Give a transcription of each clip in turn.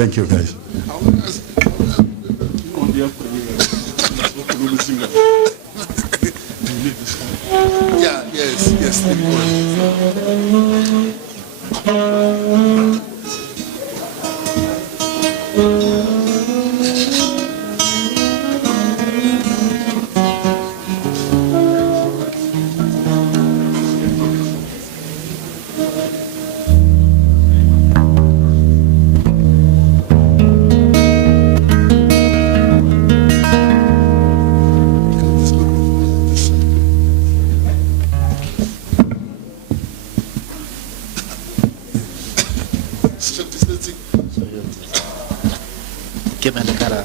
Thank you, guys. Yeah, yes. Gimana cara?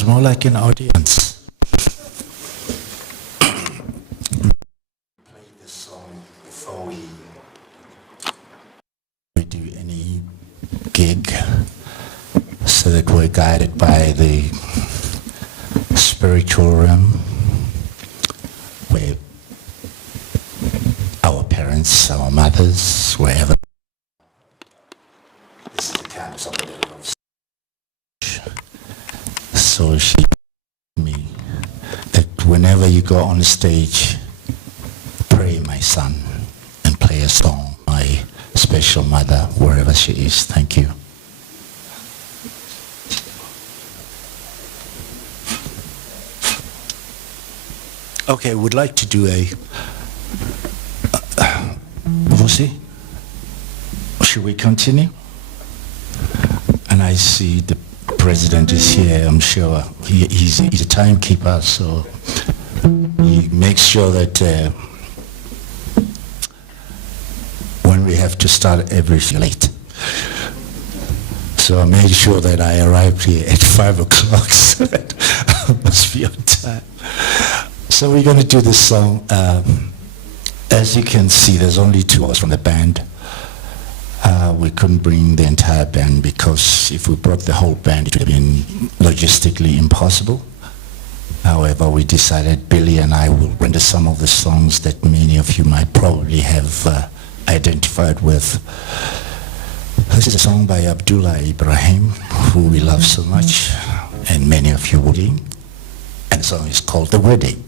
Sounds more like an audience. Play this song before we do any gig, so that we're guided by the spiritual realm, where our parents, our mothers, wherever. This is the kind of somebody who loves. So she told me that whenever you go on stage, pray, my son, and play a song, my special mother, wherever she is. Thank you. Okay, we'd like to do a... Vusi? Should we continue? And I see the president is here, I'm sure. He's a timekeeper, so he makes sure that when we have to start every late. So I made sure that I arrived here at 5 o'clock, so that I must be on time. So we're going to do this song. As you can see, there's only 2 of us from the band. We couldn't bring the entire band because if we brought the whole band, it would have been logistically impossible. However, we decided Billy and I will render some of the songs that many of you might probably have identified with. This is a song by Abdullah Ibrahim, who we love so much, and many of you would. And the song is called The Wedding.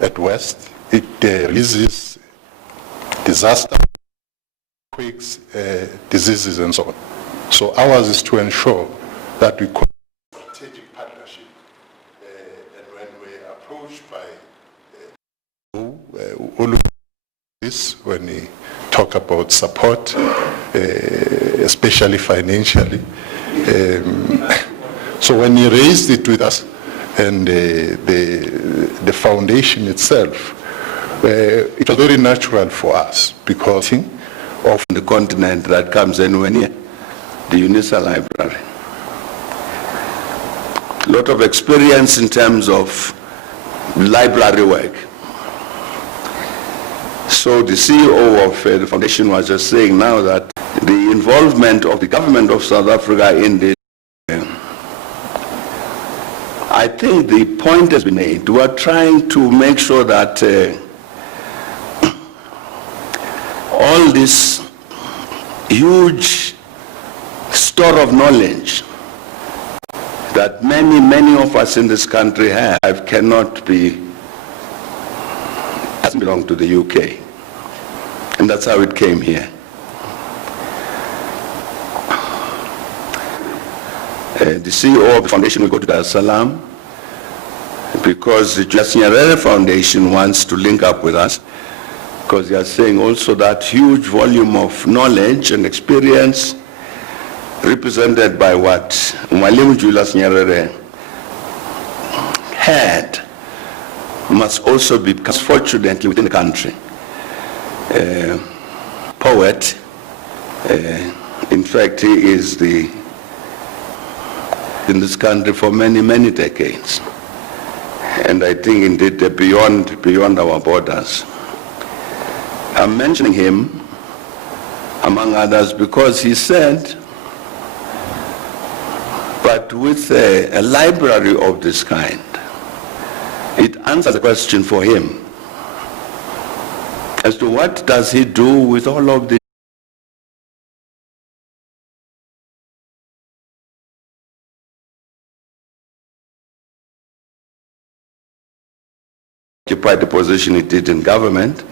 At West, it releases disaster, quakes, diseases, and so on. So ours is to ensure that we strategic partnership, and when we're approached by this, about support, especially financially. So when he raised it with us, and the foundation itself, it was very natural for us because of the continent that comes anywhere near the UNISA library. A lot of experience in terms of library work. So the CEO of the foundation was just saying now that the involvement of the government of South Africa in the I think the point has been made. We are trying to make sure that all this huge store of knowledge that many of us in this country have cannot be, doesn't belong to the UK. And that's how it came here. The CEO of the foundation will go to Dar es Salaam because the Julius Nyerere Foundation wants to link up with us, because they are saying also that huge volume of knowledge and experience represented by what Mwalimu Julius Nyerere had must also be, because fortunately within the country, poet, in fact he is in this country for many decades, and I think indeed beyond our borders. I'm mentioning him among others because he said, but with a library of this kind, it answers the question for him as to what does he do with all of the occupied the position he did in government,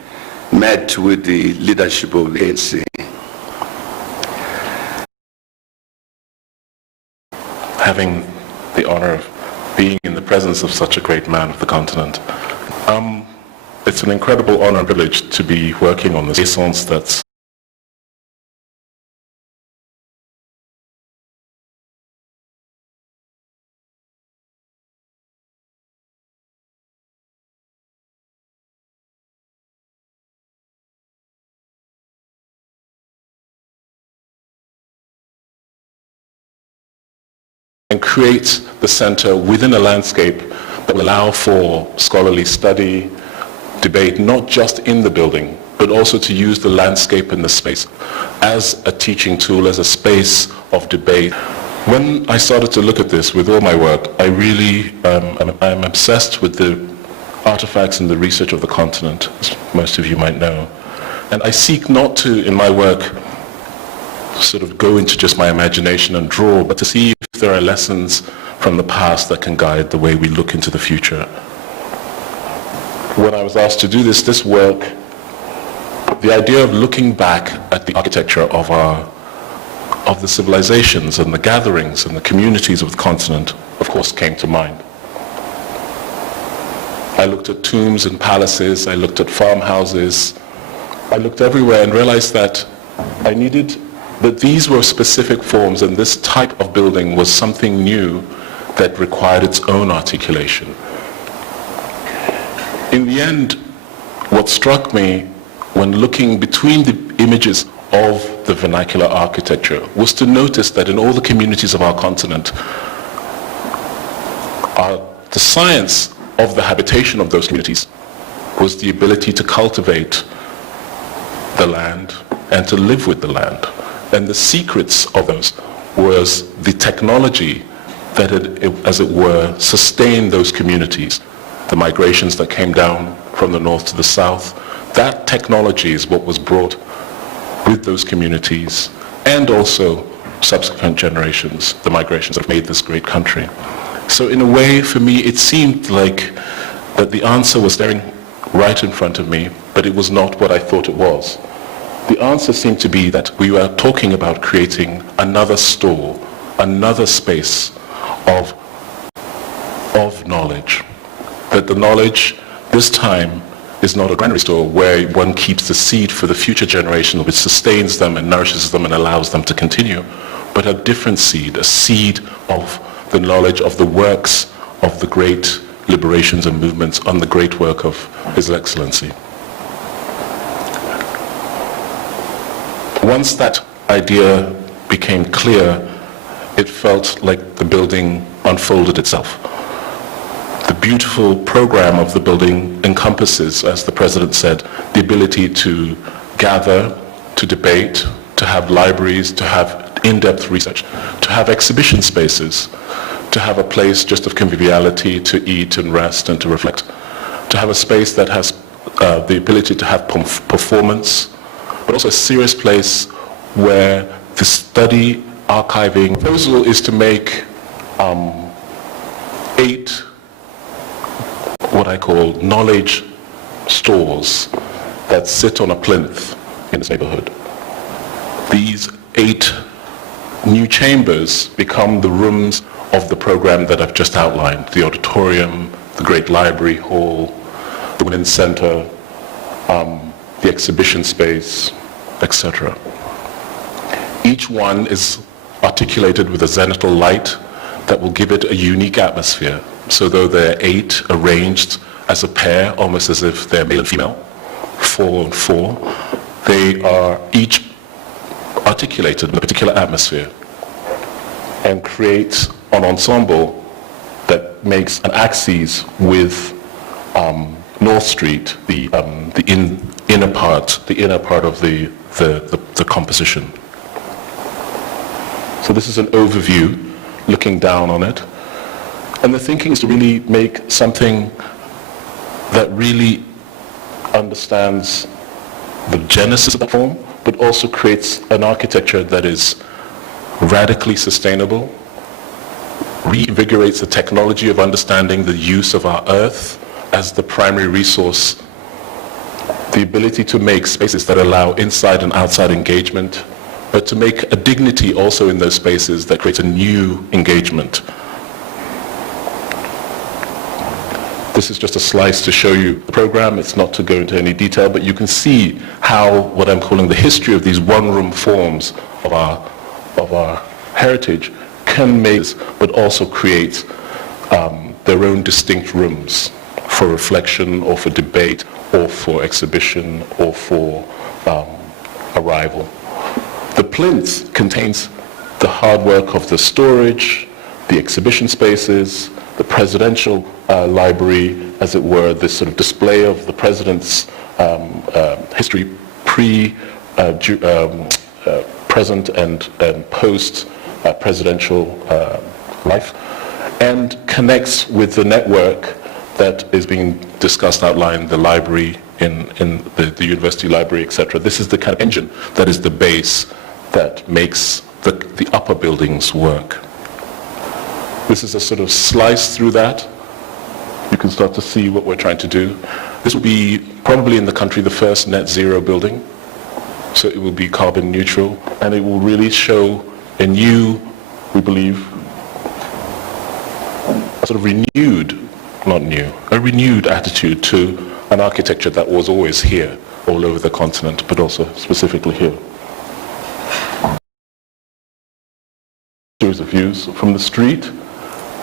met with the leadership of the ANC. Having the honor of being in the presence of such a great man of the continent. It's an incredible honor and privilege to be working on this essence that's and create the center within a landscape that will allow for scholarly study, debate, not just in the building, but also to use the landscape and the space as a teaching tool, as a space of debate. When I started to look at this with all my work, I really, I'm obsessed with the artifacts and the research of the continent, as most of you might know. And I seek not to, in my work, sort of go into just my imagination and draw, but to see if there are lessons from the past that can guide the way we look into the future. When I was asked to do this work, the idea of looking back at the architecture of the civilizations and the gatherings and the communities of the continent, of course, came to mind. I looked at tombs and palaces, I looked at farmhouses, I looked everywhere and realized that I needed that these were specific forms, and this type of building was something new that required its own articulation. In the end, what struck me when looking between the images of the vernacular architecture was to notice that in all the communities of our continent, the science of the habitation of those communities was the ability to cultivate the land and to live with the land. And the secrets of those was the technology that had, as it were, sustained those communities. The migrations that came down from the north to the south, that technology is what was brought with those communities, and also subsequent generations, the migrations that have made this great country. So in a way, for me, it seemed like that the answer was staring right in front of me, but it was not what I thought it was. The answer seemed to be that we were talking about creating another store, another space of knowledge. That the knowledge, this time, is not a granary store where one keeps the seed for the future generation, which sustains them and nourishes them and allows them to continue, but a different seed, a seed of the knowledge of the works of the great liberations and movements on the great work of His Excellency. Once that idea became clear, it felt like the building unfolded itself. The beautiful program of the building encompasses, as the President said, the ability to gather, to debate, to have libraries, to have in-depth research, to have exhibition spaces, to have a place just of conviviality, to eat and rest and to reflect, to have a space that has the ability to have performance, but also a serious place where the study, archiving. The proposal is to make 8 what I call knowledge stores that sit on a plinth in this neighborhood. These 8 new chambers become the rooms of the program that I've just outlined: the auditorium, the great library hall, the women's center, the exhibition space, etc. Each one is articulated with a zenithal light that will give it a unique atmosphere. So though they're 8 arranged as a pair, almost as if they're male and female, 4 and 4, they are each articulated in a particular atmosphere and create an ensemble that makes an axis with North Street, the inner part of the composition. So this is an overview looking down on it. And the thinking is to really make something that really understands the genesis of the form, but also creates an architecture that is radically sustainable, reinvigorates the technology of understanding the use of our earth as the primary resource, the ability to make spaces that allow inside and outside engagement, but to make a dignity also in those spaces that creates a new engagement. This is just a slice to show you the program. It's not to go into any detail, but you can see how what I'm calling the history of these one-room forms of our heritage can make this, but also create their own distinct rooms for reflection or for debate or for exhibition or for arrival. The plinth contains the hard work of the storage, the exhibition spaces, the presidential library, as it were, this sort of display of the president's history present and post-presidential life, and connects with the network that is being discussed, outlined, the library in the university library, etc. This is the kind of engine that is the base that makes the upper buildings work. This is a sort of slice through that. You can start to see what we're trying to do. This will be probably in the country the first net zero building. So it will be carbon neutral, and it will really show a new, we believe, a sort of renewed, not new, a renewed attitude to an architecture that was always here, all over the continent, but also specifically here. Series of views from the street.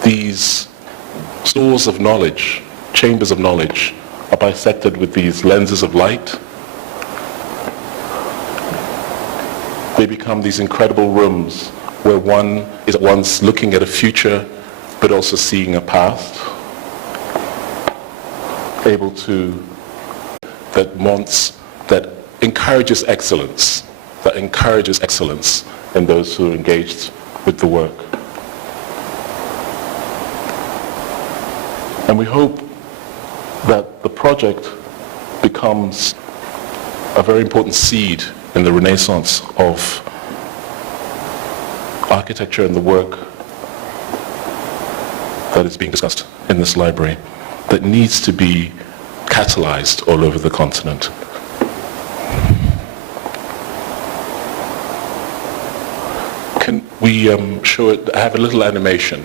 These stores of knowledge, chambers of knowledge, are bisected with these lenses of light. They become these incredible rooms where one is at once looking at a future, but also seeing a past, able to, that encourages excellence in those who are engaged with the work. And we hope that the project becomes a very important seed in the renaissance of architecture and the work that is being discussed in this library, that needs to be catalyzed all over the continent. Can we show it? I have a little animation.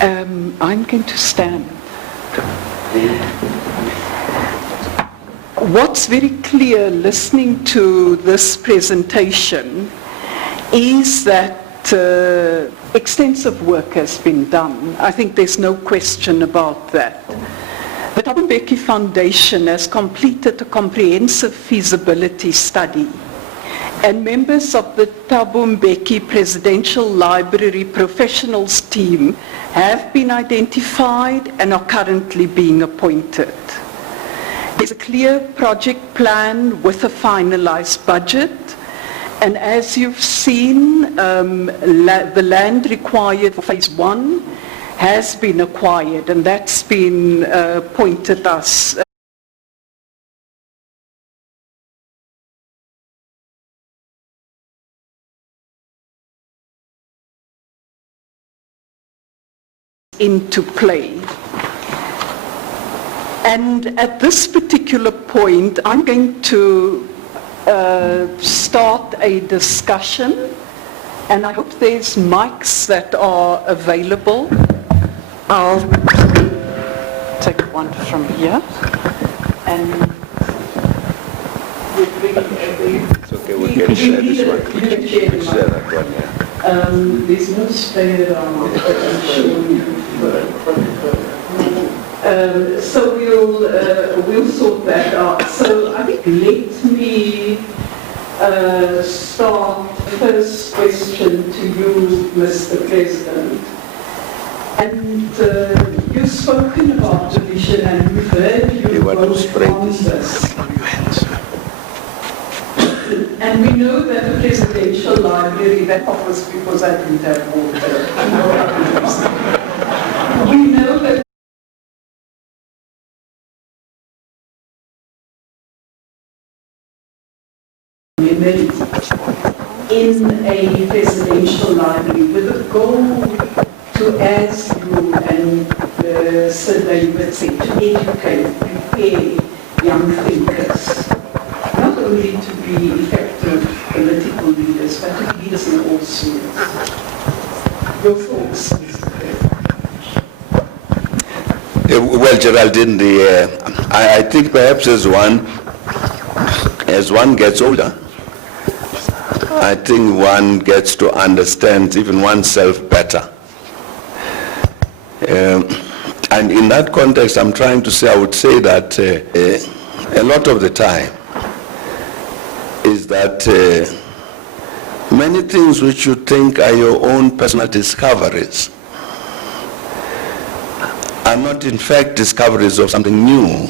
I'm going to stand. What's very clear listening to this presentation is that extensive work has been done. I think there's no question about that. The Thabo Mbeki Foundation has completed a comprehensive feasibility study, and members of the Thabo Mbeki Presidential Library Professionals team have been identified and are currently being appointed. There's a clear project plan with a finalized budget, and as you've seen, the land required for phase 1 has been acquired, and that's been pointed us into play. And at this particular point, I'm going to start a discussion, and I hope there's mics that are available. I'll take one from here, and It's okay, we can share this one. We can share that one, yeah. there's no spare around, but I'm sure you so we'll sort that out. So I think let me start the first question to you, Mr. President. And you've spoken about the vision, and we've heard you both on this. And we know that the Presidential Library, that offers because I didn't have water. We know that in a presidential library with a goal to, as you and Sir David said, to educate, prepare young thinkers, not only to be effective political leaders, but to be leaders in all spheres. Your thoughts, Mr. President? Well, Geraldine, I think perhaps as one gets older, I think one gets to understand even oneself better. And in that context, I'm trying to say, I would say that a lot of the time is that many things which you think are your own personal discoveries are not in fact discoveries of something new.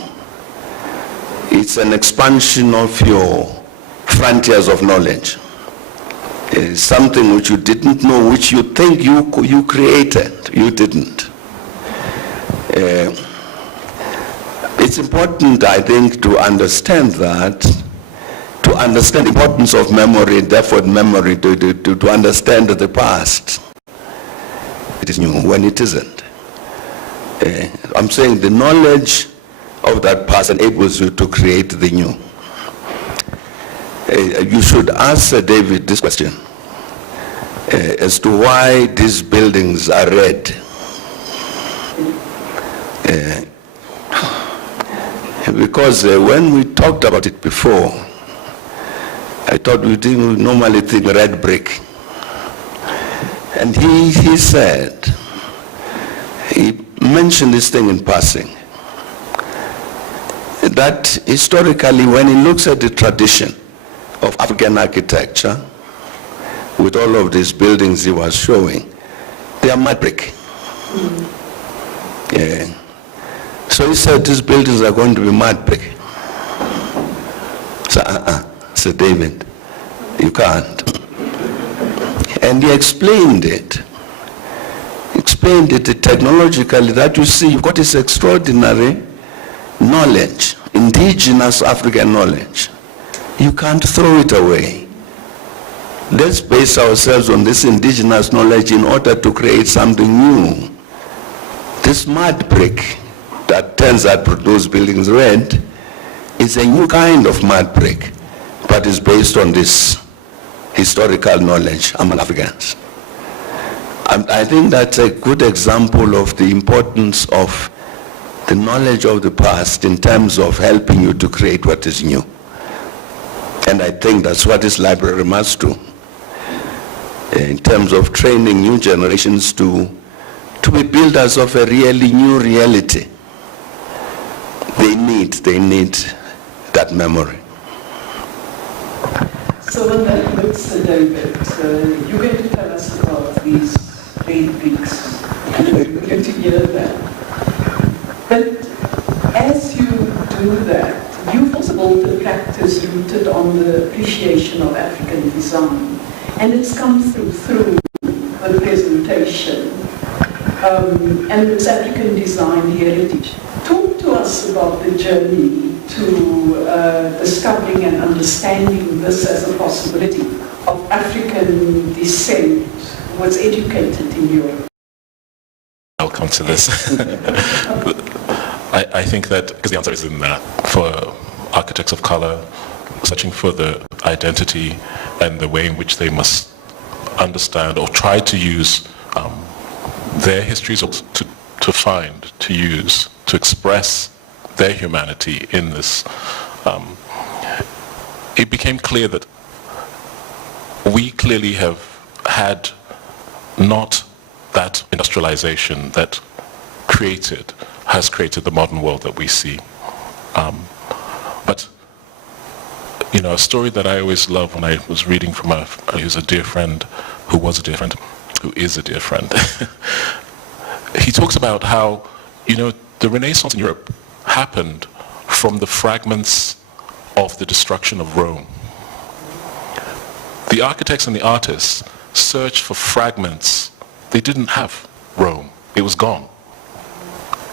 It's an expansion of your frontiers of knowledge. Something which you didn't know, which you think you created, you didn't. It's important, I think, to understand that, to understand the importance of memory, therefore memory, to understand the past. It is new when it isn't. I'm saying the knowledge of that past enables you to create the new. You should ask David this question as to why these buildings are red. Because when we talked about it before, I thought we didn't normally think red brick. And he said, he mentioned this thing in passing, that historically when he looks at the tradition of African architecture, with all of these buildings he was showing, they are mud brick. Yeah. So he said these buildings are going to be mud brick. So, said David, you can't. And he explained it. Explained it technologically, that you see, you've got this extraordinary knowledge, indigenous African knowledge. You can't throw it away. Let's base ourselves on this indigenous knowledge in order to create something new. This mud brick that turns out produce buildings red is a new kind of mud brick, but is based on this historical knowledge among Africans. I think that's a good example of the importance of the knowledge of the past in terms of helping you to create what is new. And I think that's what this library must do, in terms of training new generations to be builders of a really new reality. They need that memory. So on that note, Sir David, you're going to tell us about these red bricks, and we're going to hear that. But as you do that, you've also built a practice rooted on the appreciation of African design, and it's come through the presentation, and this African design heritage. Talk to us about the journey to discovering and understanding this as a possibility of African descent who was educated in Europe. Welcome to this. I think that, because the answer is in that, for architects of color, searching for the identity and the way in which they must understand or try to use their histories to find, to use, to express their humanity in this, it became clear that we clearly have had not that industrialization that has created the modern world that we see. But, you know, a story that I always love when I was reading from who's a dear friend, who is a dear friend. He talks about how, you know, the Renaissance in Europe happened from the fragments of the destruction of Rome. The architects and the artists searched for fragments. They didn't have Rome. It was gone.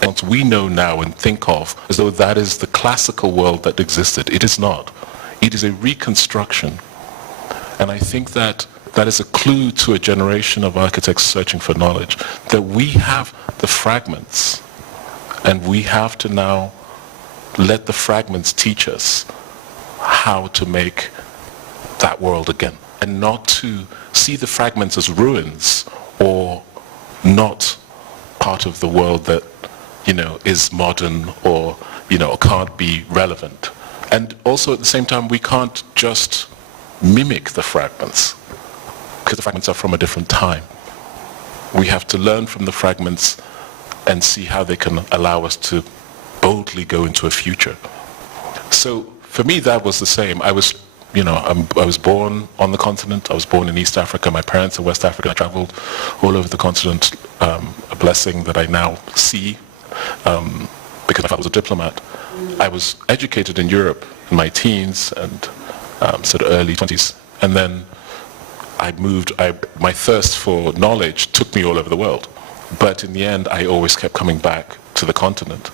And we know now and think of as though that is the classical world that existed. It is not. It is a reconstruction. And I think that that is a clue to a generation of architects searching for knowledge, that we have the fragments, and we have to now let the fragments teach us how to make that world again, and not to see the fragments as ruins or not part of the world that, you know, is modern or, you know, can't be relevant. And also at the same time, we can't just mimic the fragments, because the fragments are from a different time. We have to learn from the fragments and see how they can allow us to boldly go into a future. So for me, that was the same. I was, you know, I was born on the continent. I was born in East Africa. My parents are West African. I traveled all over the continent, a blessing that I now see, because my father was a diplomat. I was educated in Europe in my teens and sort of early 20s. And then I moved, my thirst for knowledge took me all over the world. But in the end, I always kept coming back to the continent.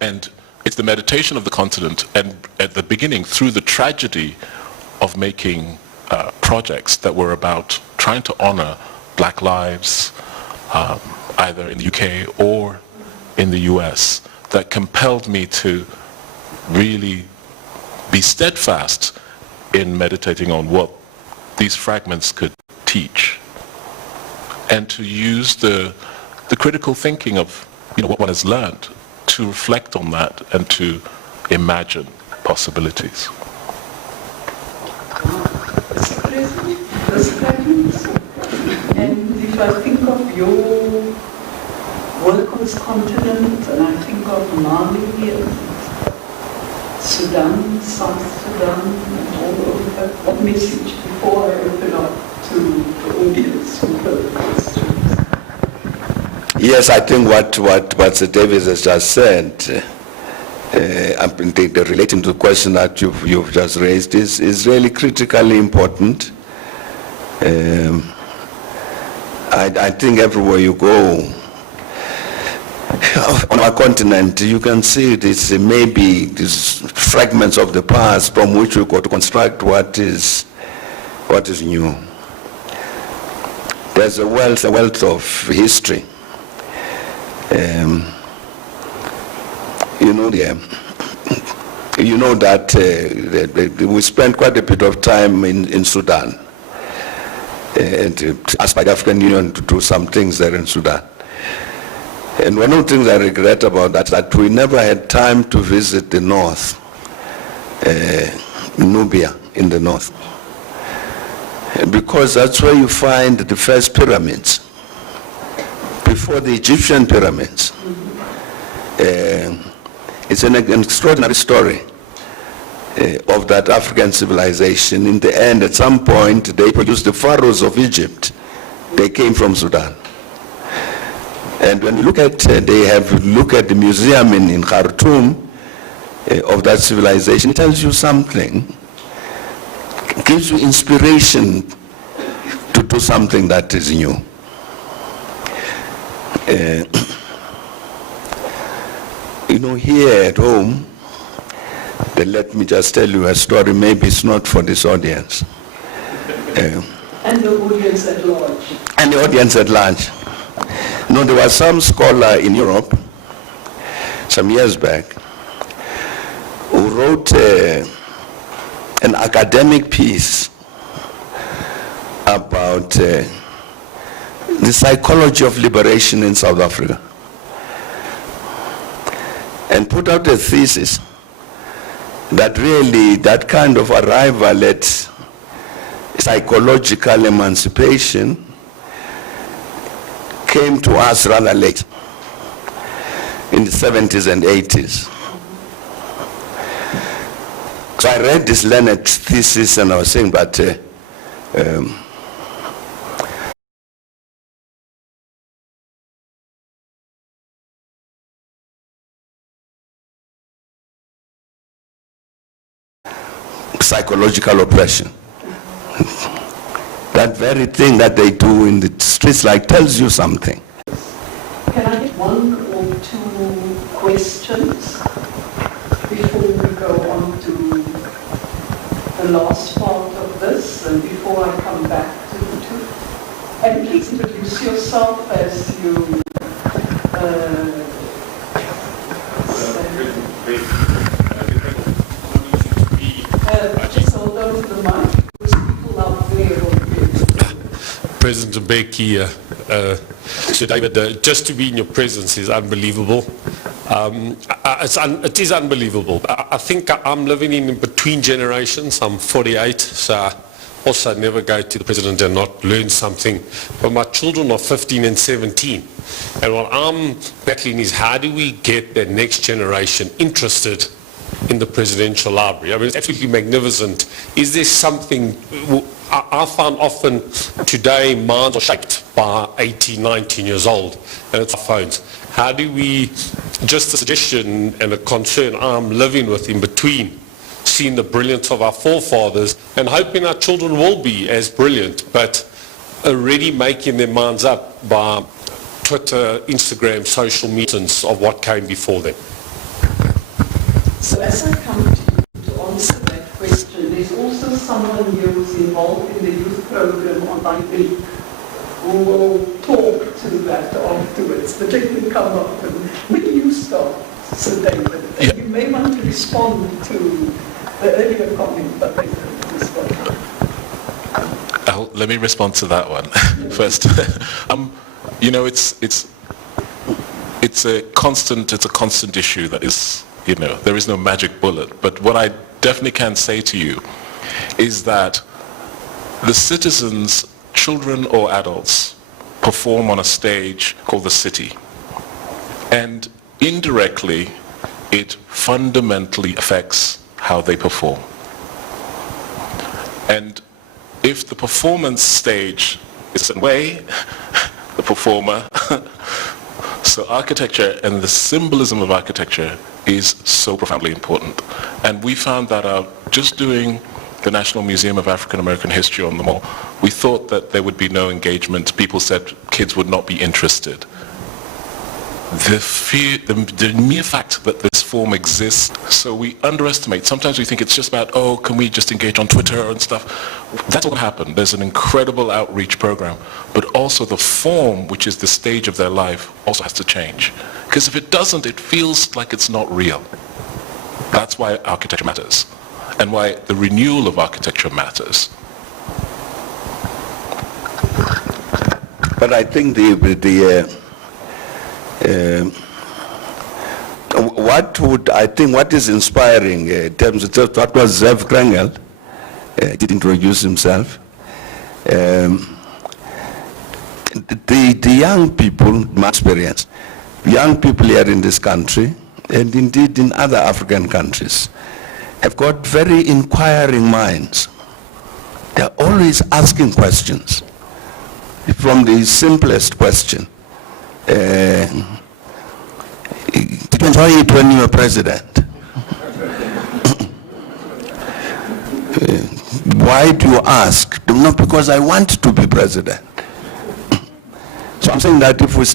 And it's the meditation of the continent, and at the beginning, through the tragedy of making projects that were about trying to honor black lives, either in the UK or in the US, that compelled me to really be steadfast in meditating on what these fragments could teach, and to use the critical thinking of, you know, what one has learned, to reflect on that and to imagine possibilities. And if I think of your work on this continent, and I think of Mali and Sudan, South Sudan, and all of that, what message before I open up to the audience who heard questions? Yes, I think what Sir Davis has just said, relating to the question that you've just raised, is really critically important. I think everywhere you go on our continent, you can see this, maybe these fragments of the past from which we go to construct what is new. There's a wealth of history. You know that we spent quite a bit of time in Sudan. and asked by the African Union to do some things there in Sudan. And one of the things I regret about that is that we never had time to visit the north, Nubia in the north, because that's where you find the first pyramids, before the Egyptian pyramids. It's an extraordinary story of that African civilization. In the end, at some point, they produced the pharaohs of Egypt. They came from Sudan. And when you look at, look at the museum in Khartoum of that civilization, it tells you something. It gives you inspiration to do something that is new. You know, here at home, let me just tell you a story. Maybe it's not for this audience. And the audience at large. And the audience at large. No, there was some scholar in Europe, some years back, who wrote an academic piece about the psychology of liberation in South Africa, and put out a thesis that really that kind of arrival at psychological emancipation came to us rather late, in the 70s and 80s. So I read this learned thesis and I was saying, but psychological oppression. That very thing that they do in the streets like tells you something. Can I get one or two questions before we go on to the last part of this, and before I come back to the two? And please introduce yourself as you just hold on to the mic, because people out there will be. President Mbeki, Sir David, just to be in your presence is unbelievable. It is unbelievable. I think I'm living in between generations. I'm 48, so I also never go to the president and not learn something. But my children are 15 and 17. And what I'm battling is how do we get the next generation interested in the presidential library? I mean, it's absolutely magnificent. Is there something, I find often today minds are shaped by 18, 19 years old, and it's our phones. How do we, just a suggestion and a concern I'm living with in between, seeing the brilliance of our forefathers and hoping our children will be as brilliant, but already making their minds up by Twitter, Instagram, social meetings of what came before them. So as I come to answer that question, there's also someone here who's involved in the youth program on Unveiling who will talk to that afterwards. The technical come up and when you start, Sir David, Yeah. You may want to respond to the earlier comment, but they don't respond. Let me respond to that one first. You know, it's a constant issue that is, you know, there is no magic bullet. But what I definitely can say to you is that the citizens, children or adults, perform on a stage called the city. And indirectly, it fundamentally affects how they perform. And if the performance stage is a way, the performer, so architecture and the symbolism of architecture is so profoundly important. And we found that out just doing the National Museum of African American History on the Mall. We thought that there would be no engagement. People said kids would not be interested. The mere fact that this form exists, so we underestimate. Sometimes we think it's just about, oh, can we just engage on Twitter and stuff? That's what happened. There's an incredible outreach program, but also the form, which is the stage of their life, also has to change. Because if it doesn't, it feels like it's not real. That's why architecture matters, and why the renewal of architecture matters. But I think what is inspiring in terms of what was Zev Krengel did introduce himself. The young people, my experience, young people here in this country, and indeed in other African countries, have got very inquiring minds. They're always asking questions. From the simplest question, did you enjoy it when you were president? Why do you ask? Not because I want to be president. So I'm saying that if we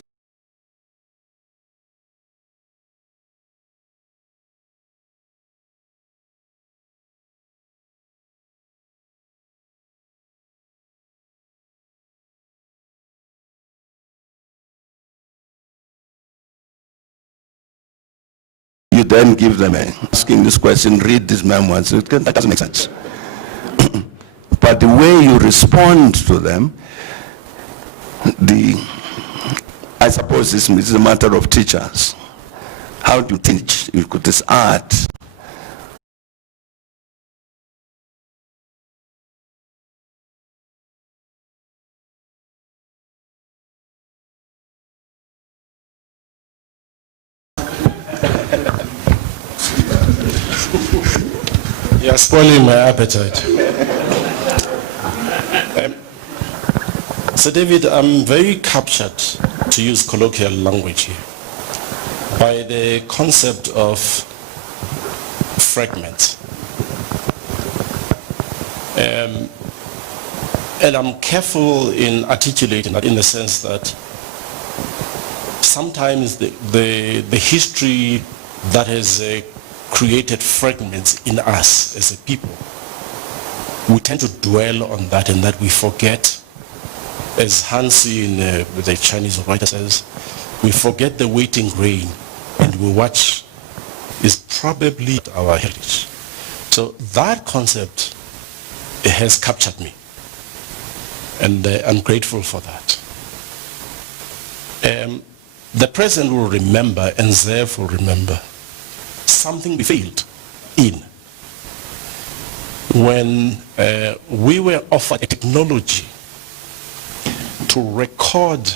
you then give them asking this question, read these memoirs, that doesn't make sense. But the way you respond to them, I suppose this is a matter of teachers. How do you teach? You could this art. You're spoiling my appetite. So David, I'm very captured, to use colloquial language here, by the concept of fragments. And I'm careful in articulating that in the sense that sometimes the history that has created fragments in us as a people, we tend to dwell on that, and that we forget, as Hansi, the Chinese writer says, we forget the waiting grain and we watch is probably our heritage. So that concept has captured me, and I'm grateful for that. The president will remember, and Zev will remember, something we failed in when we were offered a technology to record,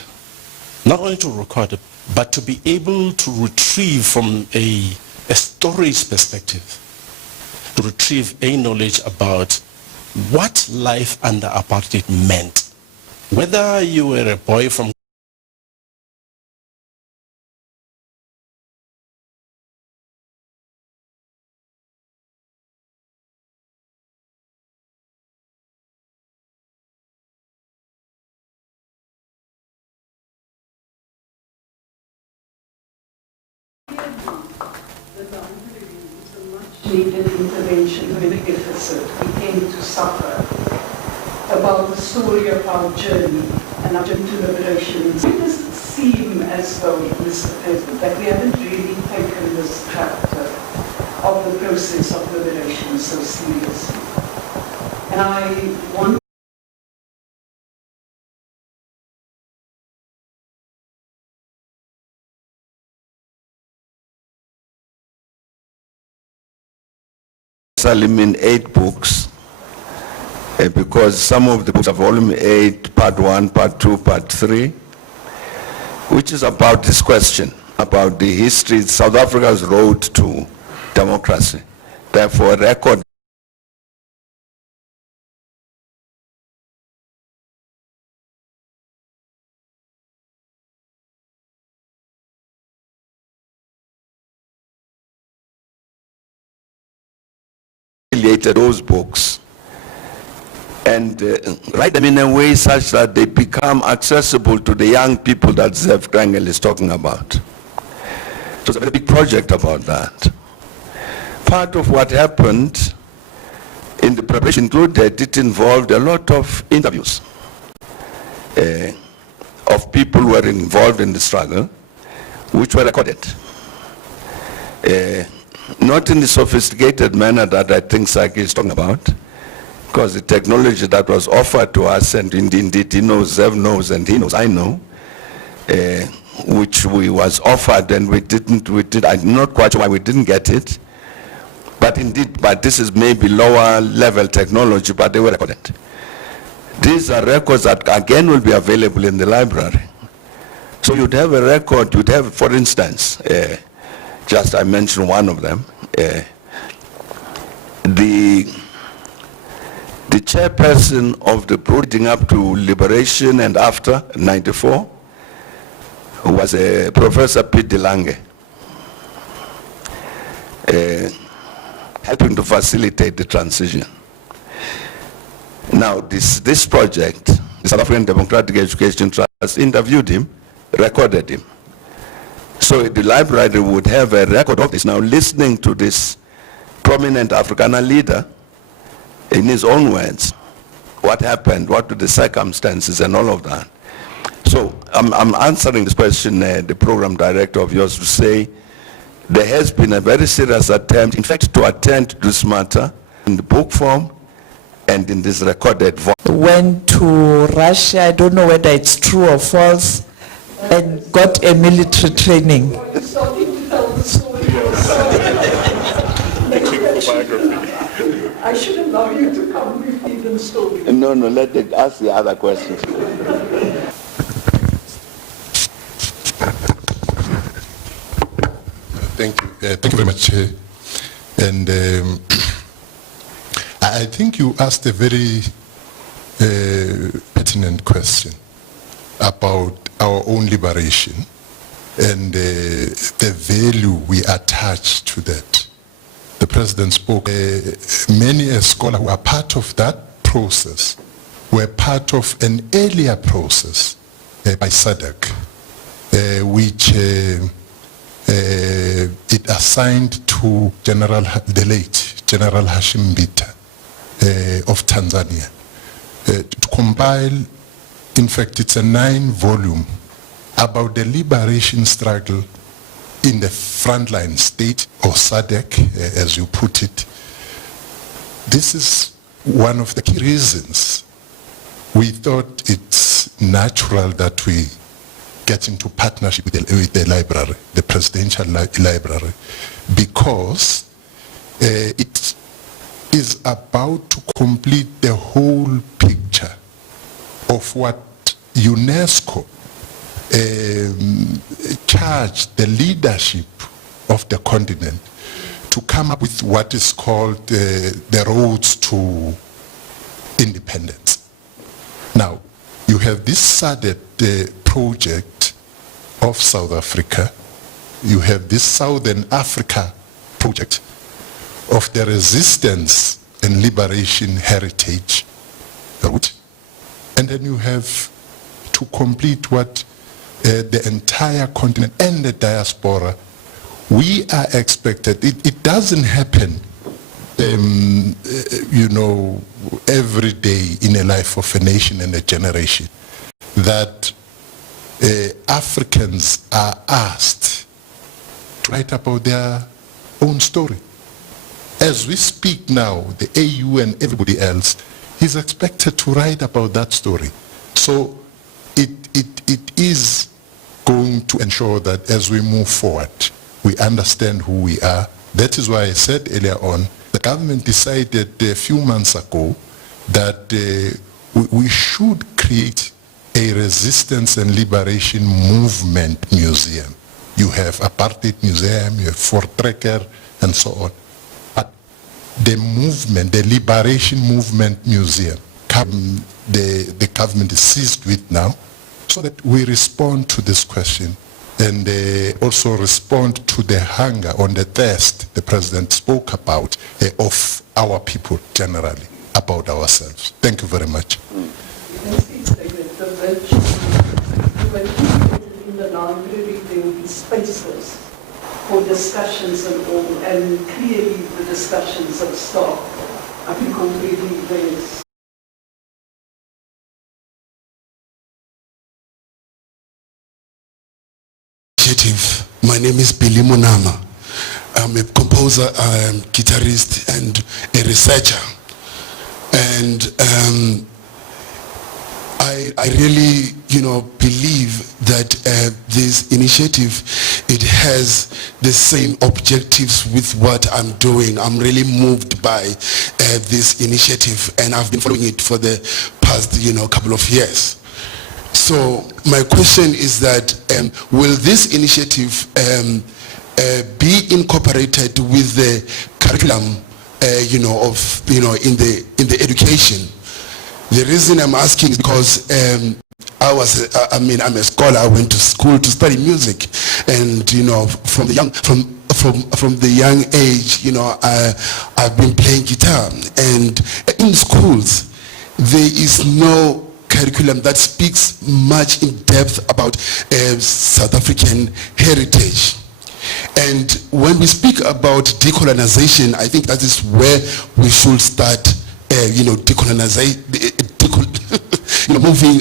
not only to record, but to be able to retrieve from a storage perspective, to retrieve a knowledge about what life under apartheid meant. Whether you were a boy from needed intervention with a deficit we came to suffer, about the story of our journey and our journey to liberation. It does seem as though, Mr. President, that we haven't really taken this chapter of the process of liberation so seriously. And I want Salim in 8 books, because some of the books are volume 8, part 1, part 2, part 3, which is about this question, about the history, South Africa's road to democracy. Therefore, a record those books and write them in a way such that they become accessible to the young people that Zev Krengel is talking about. So it's a very big project about that. Part of what happened in the preparation included, it involved a lot of interviews of people who were involved in the struggle, which were recorded. Not in the sophisticated manner that I think Saki is talking about, Because the technology that was offered to us, and indeed he knows, Zev knows, and he knows, I know, which we was offered and I'm not quite sure why we didn't get it. But indeed, this is maybe lower level technology, but they were recorded. These are records that again will be available in the library. So you'd have a record, you'd have, for instance, just I mentioned one of them, the chairperson of the leading up to liberation and after 94 was Professor Piet de Lange, helping to facilitate the transition. Now this project, the South African Democratic Education Trust interviewed him, recorded him. So the library would have a record of this. Now listening to this prominent Afrikaner leader, in his own words, what happened, what were the circumstances and all of that. So I'm answering this question, the program director of yours, to say there has been a very serious attempt, in fact, to attend to this matter in the book form and in this recorded voice. Went to Russia, I don't know whether it's true or false, and got a military training. Are you starting to tell the story? I should allow you to come with even story. No, let them ask the other questions. Thank you. Thank you very much. And I think you asked a very pertinent question about our own liberation and the value we attach to that. The President spoke. Many a scholar who are part of that process were part of an earlier process by SADC, which it assigned to the late General Hashim Mbita of Tanzania to compile, in fact it's a 9-volume, about the liberation struggle in the frontline state, or SADC, as you put it. This is one of the key reasons we thought it's natural that we get into partnership with the library, the presidential library, because it is about to complete the whole picture of what UNESCO charged the leadership of the continent to come up with what is called the roads to independence. Now, you have this SADC project of South Africa, you have this Southern Africa project of the resistance and liberation heritage route, and then you have to complete what the entire continent and the diaspora, we are expected, it doesn't happen you know, every day in a life of a nation and a generation, that Africans are asked to write about their own story. As we speak now, the AU and everybody else is expected to write about that story. So it is going to ensure that as we move forward, we understand who we are. That is why I said earlier on, the government decided a few months ago that we should create a resistance and liberation movement museum. You have Apartheid Museum, you have Voortrekker, and so on. But the movement, the Liberation Movement Museum, the government is seized with now, so that we respond to this question and also respond to the hunger or the thirst the President spoke about of our people generally, about ourselves. Thank you very much. In the library there will be spaces for discussions and all, and clearly the discussions have stopped. I think already there's My name is Billy Munama. I'm a composer, guitarist, and a researcher. And I really, believe that this initiative, it has the same objectives with what I'm doing. I'm really moved by this initiative, and I've been following it for the past, couple of years. So my question is that will this initiative be incorporated with the curriculum, in the education? The reason I'm asking is because I'm a scholar. I went to school to study music, and from the young age, I've been playing guitar. And in schools, there is no curriculum that speaks much in depth about South African heritage. And when we speak about decolonization, I think that is where we should start. Moving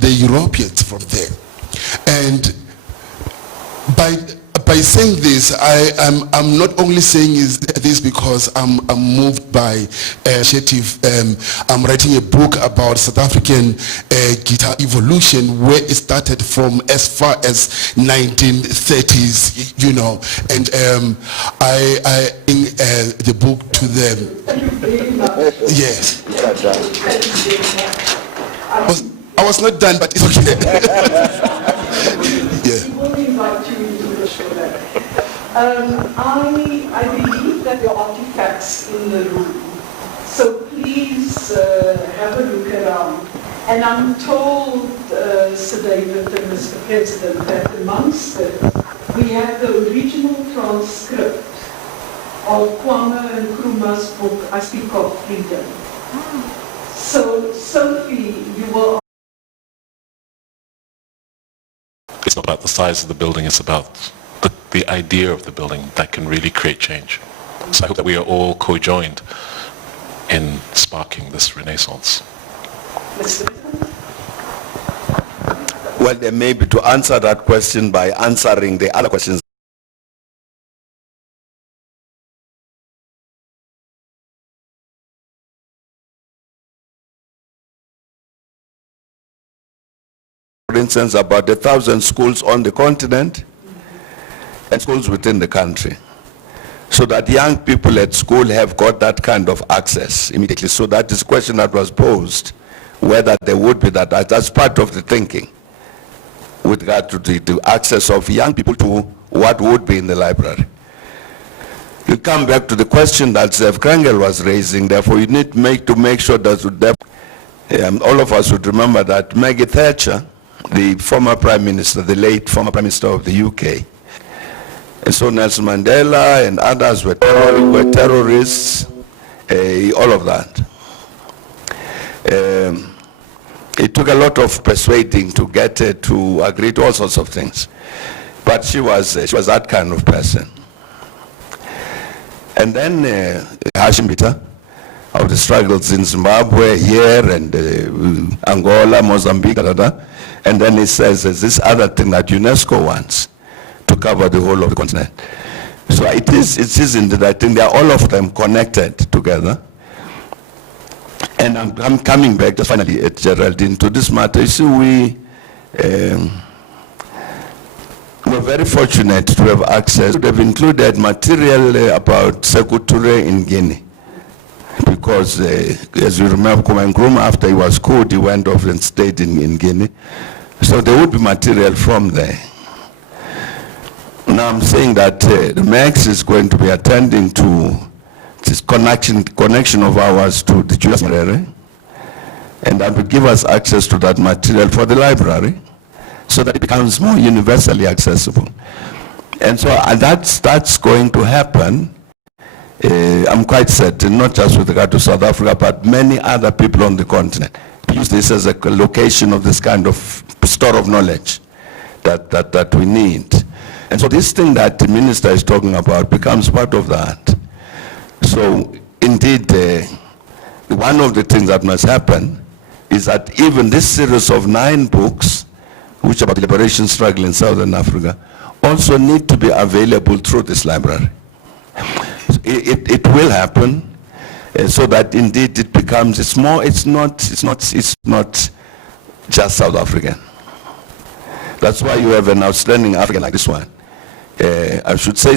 the Europeans from there. And by saying this, I'm not only saying this because I'm moved by initiative. I'm writing a book about South African guitar evolution, where it started from as far as 1930s, and I bring the book to them. Yes. I was not done, but it's okay. I believe that there are artifacts in the room, so please have a look around. And I'm told, Sir David and Mr. President, that amongst it, we have the original transcript of Kwame and Nkrumah's book, I Speak of Freedom. So, Sophie, you will... It's not about the size of the building, it's about the idea of the building that can really create change. So I hope that we are all co-joined in sparking this renaissance. Well, there may be to answer that question by answering the other questions. For instance, about 1,000 schools on the continent and schools within the country, so that young people at school have got that kind of access immediately. So that is a question that was posed, whether there would be that. That's part of the thinking with regard to the access of young people to what would be in the library. You come back to the question that Zev Krengel was raising. Therefore, you need to make sure that all of us would remember that Maggie Thatcher, the former Prime Minister, the late former Prime Minister of the UK, and so Nelson Mandela and others were terrorists, all of that. It took a lot of persuading to get her to agree to all sorts of things, but she was that kind of person. And then Hashim Bita, of the struggles in Zimbabwe, here, and Angola, Mozambique, and then he says there's this other thing that UNESCO wants to cover the whole of the continent. So it is indeed, I think they are all of them connected together. And I'm coming back just finally at Geraldine to this matter. You see, we're very fortunate to have access. We have included material about Sekou Touré in Guinea. Because, as you remember, Kwame Nkrumah, after he was cooled, he went off and stayed in Guinea. So there would be material from there. Now I'm saying that the MAX is going to be attending to this connection of ours to the Julius Nyerere, and that will give us access to that material for the library, so that it becomes more universally accessible. And so that's going to happen. I'm quite certain, not just with regard to South Africa, but many other people on the continent use this as a location of this kind of store of knowledge that we need. And so this thing that the minister is talking about becomes part of that. So indeed, one of the things that must happen is that even this series of 9 books, which are about the liberation struggle in Southern Africa, also need to be available through this library. So it will happen, so that indeed it becomes, it's not just South African. That's why you have an outstanding African like this one. I should say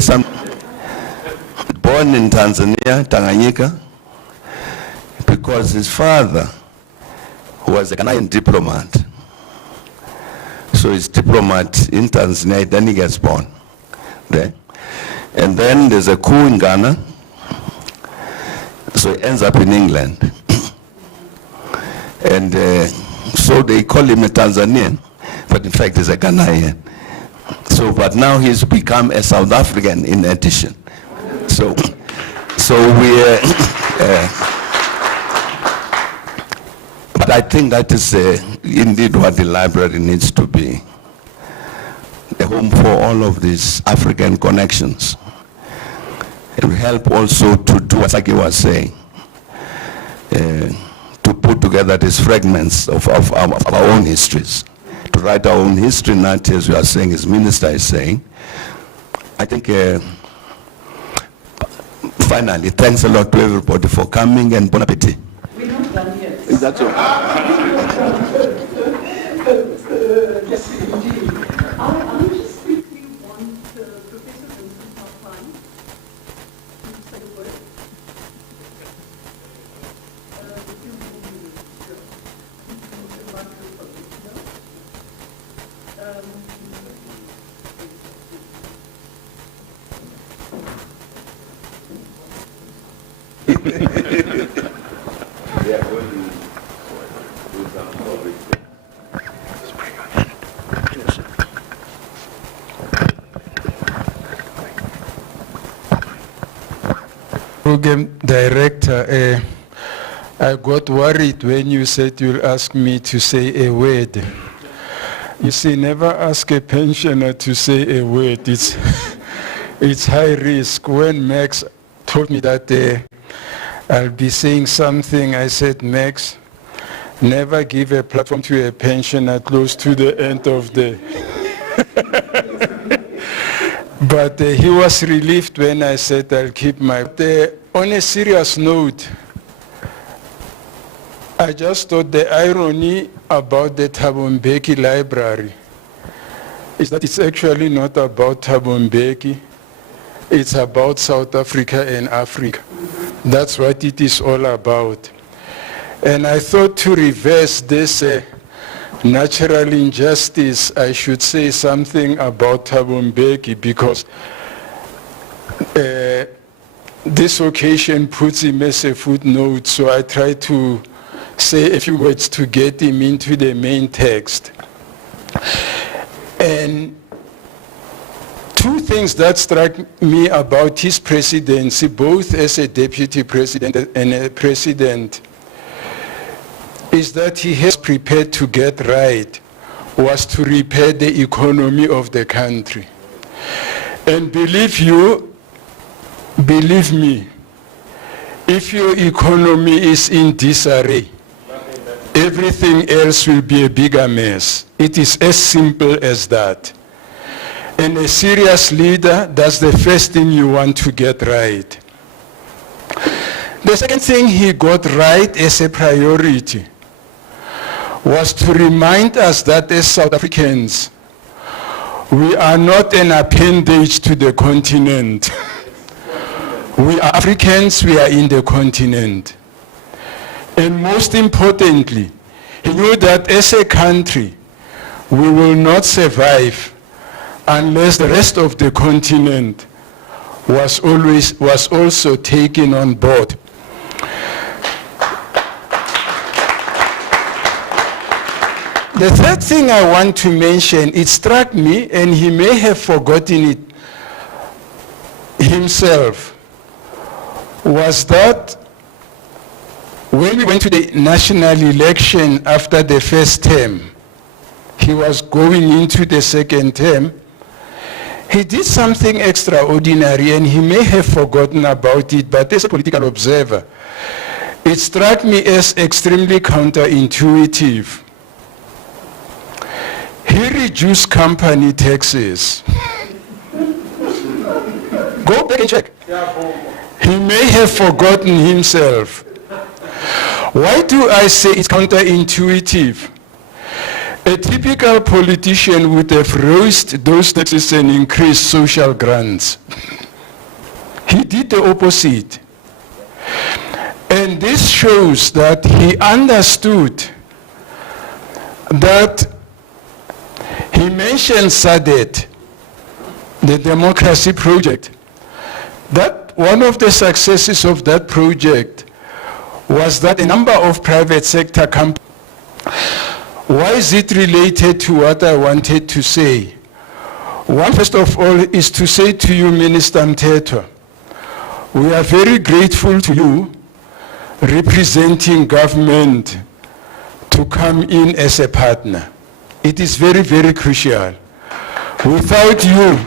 born in Tanzania, Tanganyika, because his father was a Ghanaian diplomat. So he's diplomat in Tanzania, then he gets born there. And then there's a coup in Ghana, so he ends up in England. And so they call him a Tanzanian, but in fact he's a Ghanaian. So, but now he's become a South African in addition. So we, but I think that is indeed what the library needs to be, a home for all of these African connections. It will help also to do what Saki was saying, to put together these fragments of our own histories, to write our own history, not as you are saying, as Minister is saying. I think, finally, thanks a lot to everybody for coming, and bon appetit. We're not done yet. Is that so? Yes, indeed. I just quickly want Professor Vincent Pafan to say a word. Program director, I got worried when you said you'll ask me to say a word. You see, never ask a pensioner to say a word. It's high risk. When Max told me that I'll be saying something, I said, Max, never give a platform to a pensioner close to the end of the... But he was relieved when I said I'll keep my... On a serious note, I just thought the irony about the Thabo Mbeki library is that it's actually not about Thabo Mbeki, it's about South Africa and Africa. That's what it is all about. And I thought to reverse this natural injustice, I should say something about Thabo Mbeki, because this occasion puts him as a footnote, so I try to say a few words to get him into the main text. And two things that struck me about his presidency, both as a deputy president and a president, is that he has prepared to get right, was to repair the economy of the country. And believe me, if your economy is in disarray, everything else will be a bigger mess. It is as simple as that. And a serious leader, that's the first thing you want to get right. The second thing he got right as a priority was to remind us that as South Africans, we are not an appendage to the continent. We are Africans, we are in the continent. And most importantly, he knew that as a country, we will not survive unless the rest of the continent was also taken on board. The third thing I want to mention, it struck me, and he may have forgotten it himself, was that when we went to the national election after the first term, he was going into the second term, he did something extraordinary, and he may have forgotten about it, but as a political observer, it struck me as extremely counterintuitive. He reduced company taxes. Go back and check. He may have forgotten himself. Why do I say it's counterintuitive? A typical politician would have raised those taxes and increased social grants. He did the opposite. And this shows that he understood that he mentioned SADC, the democracy project, that one of the successes of that project was that a number of private sector companies. Why is it related to what I wanted to say? One, first of all, is to say to you, Minister Mteto, we are very grateful to you representing government to come in as a partner. It is very, very crucial. Without you,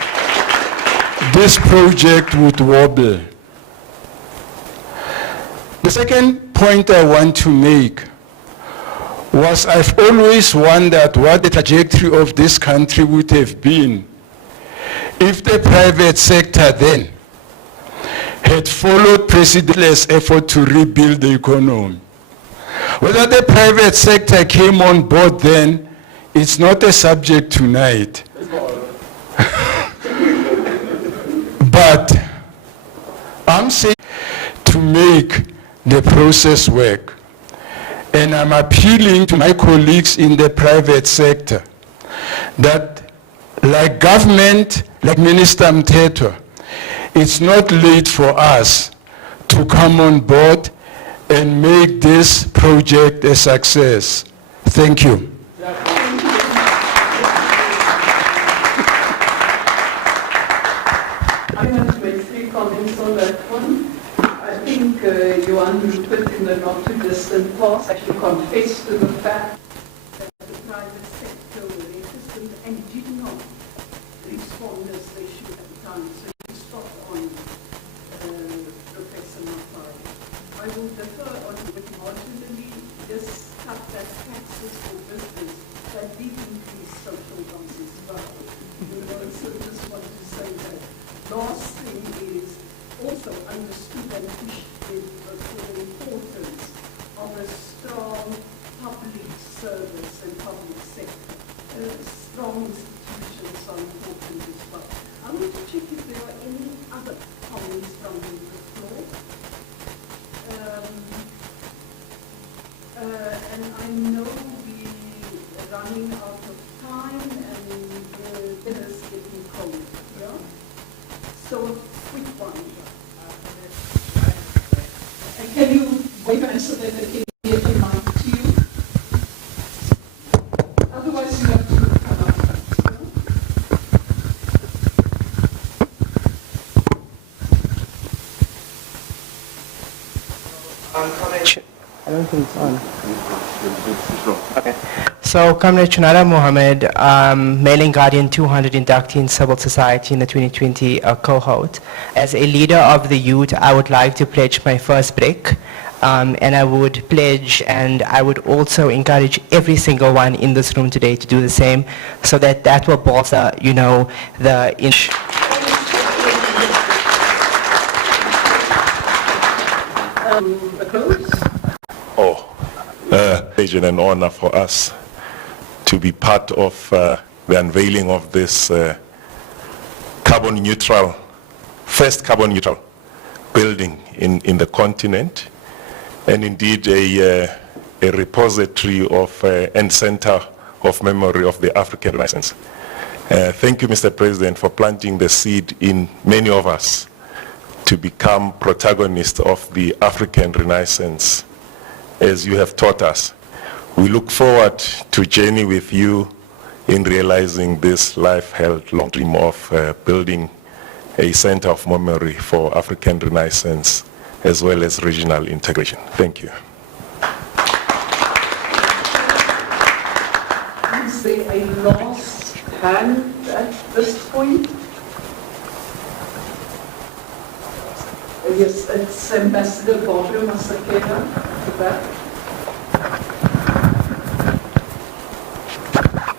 this project would wobble. The second point I want to make was I've always wondered what the trajectory of this country would have been if the private sector then had followed President's effort to rebuild the economy. Whether the private sector came on board then, it's not a subject tonight. But I'm saying to make the process work. And I'm appealing to my colleagues in the private sector that, like government, like Minister Mteto, it's not late for us to come on board and make this project a success. Thank you. I want to make 3 comments on that one. I think Johan Rupert in the not too distant past actually confessed to the fact that the private sector were reticent and did not respond as they should at the time. So you spot on, Professor Mapai. I will differ on with marginally this cut that taxes for business that did increase social bonds as well. So I just want to say that. Last thing is also understood and appreciated for the importance of a strong public service and public sector. Strong institutions are important as well. I want to check if there are any other comments from the floor. And I know we're running out of time and the dinner's getting cold. Yeah? So a quick one. And can you wait a minute so that they can get the mic to you? Otherwise you have to come up. I don't think it's on. Okay. So, Comrade Chunara Mohammed, Mailing Guardian 200 inductee in civil society in the 2020 cohort. As a leader of the youth, I would like to pledge my first break. And I would pledge and I would also encourage every single one in this room today to do the same so that will bolster, the inch. It's an honor for us to be part of the unveiling of this first carbon neutral building in the continent, and indeed a repository of and center of memory of the African Renaissance. Thank you, Mr. President, for planting the seed in many of us to become protagonists of the African Renaissance, as you have taught us. We look forward to journey with you in realizing this life-held long dream of building a center of memory for African Renaissance as well as regional integration. Thank you. Is there a last hand at this point? Yes, it's Ambassador Barbara Masakela at the back.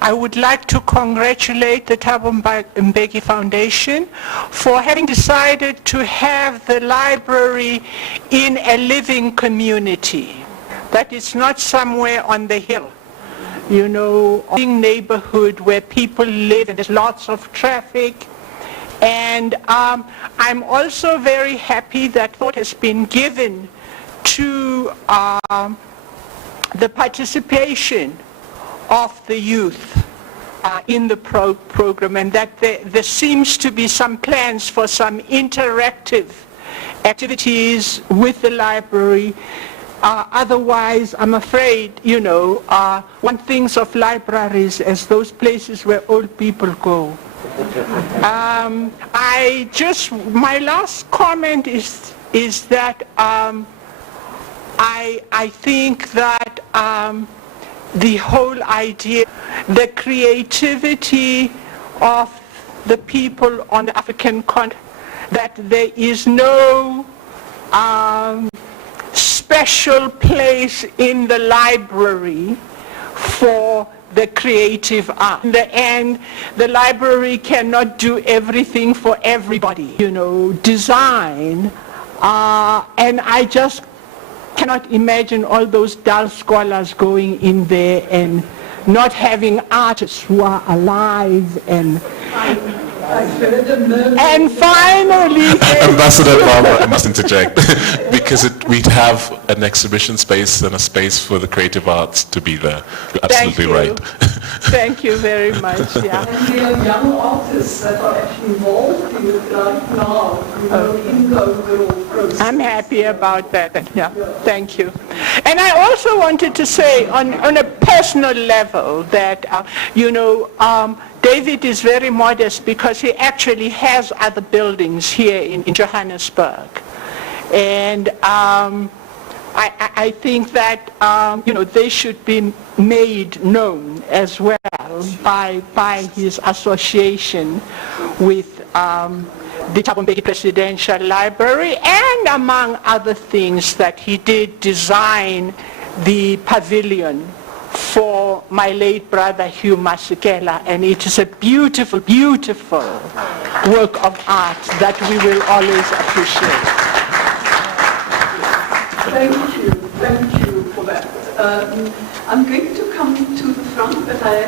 I would like to congratulate the Thabo Mbeki Foundation for having decided to have the library in a living community. That is not somewhere on the hill, you know, a neighborhood where people live and there's lots of traffic. And I'm also very happy that thought has been given to the participation of the youth in the program, and that there seems to be some plans for some interactive activities with the library. Otherwise, I'm afraid, you know, one thinks of libraries as those places where old people go. My last comment is that I think that the whole idea, the creativity of the people on the African continent, that there is no special place in the library for the creative art. In the end, the library cannot do everything for everybody, you know, design, and I just cannot imagine all those dull scholars going in there and not having artists who are alive and finally... Ambassador Barbara, I must interject, because we'd have an exhibition space and a space for the creative arts to be there. You're absolutely right. Thank you very much, yeah. And we have young artists that are actually involved in it right now, you know, in the overall process. I'm happy about that, yeah, thank you. And I also wanted to say on a personal level that, you know, David is very modest because he actually has other buildings here in Johannesburg. And I think that, you know, they should be made known as well by his association with the Thabo Mbeki Presidential Library, and among other things that he did design the pavilion for my late brother Hugh Masekela, and it is a beautiful, beautiful work of art that we will always appreciate. Thank you for that. I'm going to come to the front, but I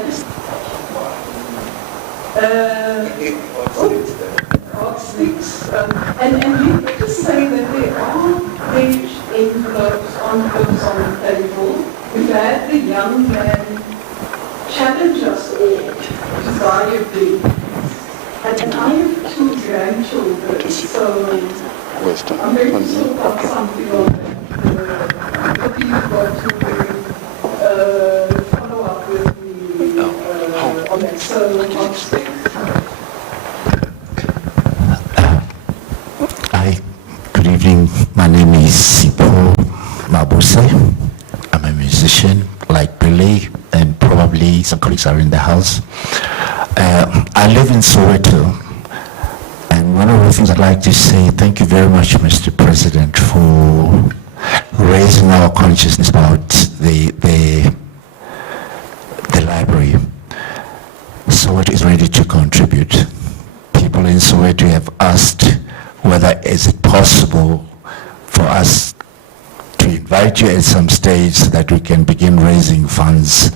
and needless to say that there are page envelopes on the table. We've had the young man challenge us all to buy a big. And I have 2 grandchildren, so I'm going to sort out something on that. But you've got to follow up with me on that. So I'll speak. Hi, good evening. My name is Sipo Mabuse. I'm a musician like Billy, and probably some colleagues are in the house. I live in Soweto, and one of the things I'd like to say, thank you very much, Mr. President, for raising our consciousness about the library. Soweto is ready to contribute. People in Soweto have asked whether is it possible for us to invite you at some stage so that we can begin raising funds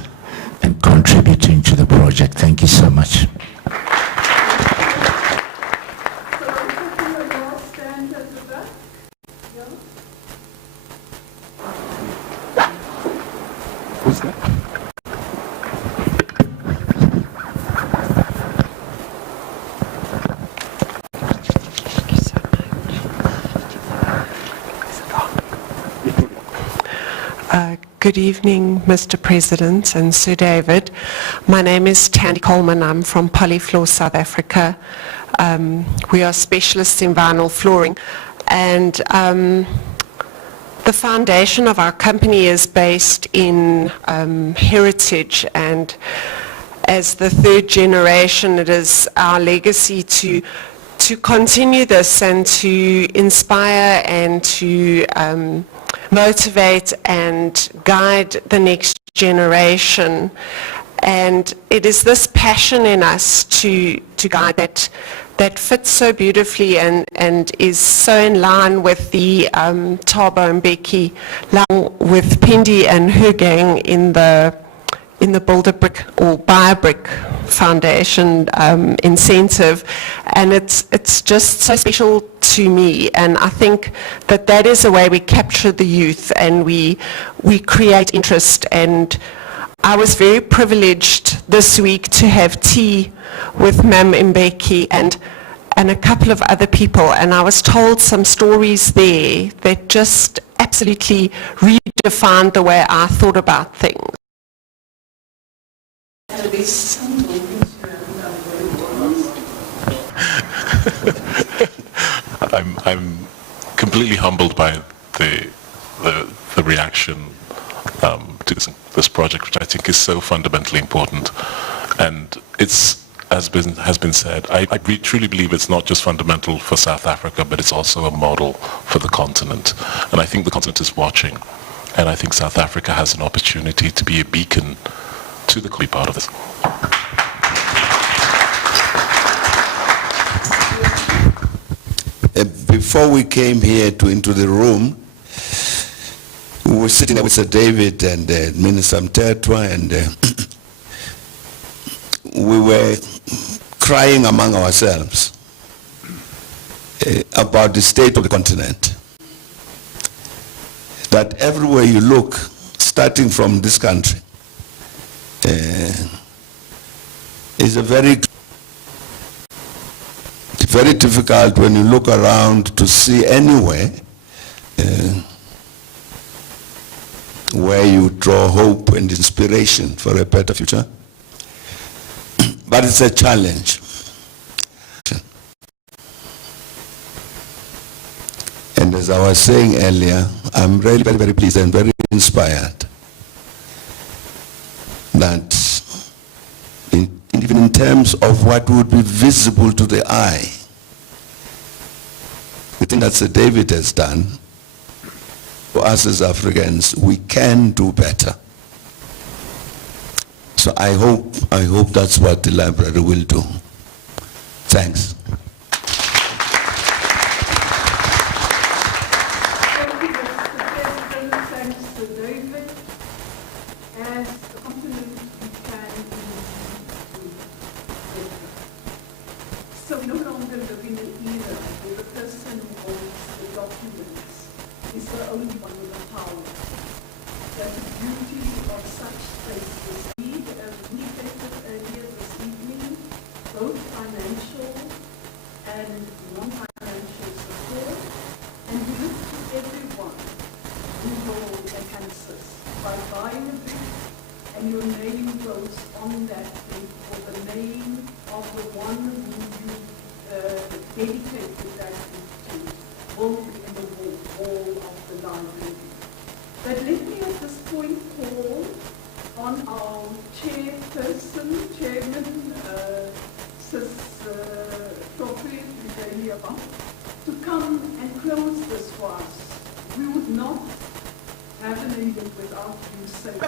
and contributing to the project. Thank you so much. Who's that? Good evening, Mr. President and Sir David. My name is Tandy Coleman. I'm from Polyfloor, South Africa. We are specialists in vinyl flooring, and the foundation of our company is based in heritage, and as the 3rd generation, it is our legacy to continue this and to inspire and to motivate and guide the next generation. And it is this passion in us to guide that fits so beautifully and is so in line with the Thabo Mbeki, with Pindi and her gang in the Build a Brick or Buy a Brick Foundation incentive, and it's just so special to me. And I think that is a way we capture the youth and we create interest. And I was very privileged this week to have tea with Mam Mbeki and a couple of other people, and I was told some stories there that just absolutely redefined the way I thought about things. I'm completely humbled by the reaction to this project, which I think is so fundamentally important. And it's, as has been said, I truly believe it's not just fundamental for South Africa, but it's also a model for the continent. And I think the continent is watching. And I think South Africa has an opportunity to be a beacon to the part of this. Before we came here into the room, we were sitting there with Sir David and Minister Mtetwa, and we were crying among ourselves about the state of the continent. That everywhere you look, starting from this country, is very difficult when you look around to see anywhere where you draw hope and inspiration for a better future. But it's a challenge. And as I was saying earlier, I'm really very, very pleased and very inspired that even in terms of what would be visible to the eye, the thing that Sir David has done, for us as Africans, we can do better. So I hope that's what the library will do. Thanks. Thank you, Mr. President. Thanks to David. As the continent, we can do better. So we no longer live in an era where the person who holds the documents is the only one with the power. That the beauty of such spaces need, as we stated earlier this evening, both financial and non-financial support, and we look to everyone who holds a census by buying a brick, and your name goes on that brick, or the name of the one who you dedicated that brick to will be in the wall of the library. But let me at this point call on our chairperson, chairman, Sis Trophy, to come and close this for us. We would not have an event without you saying.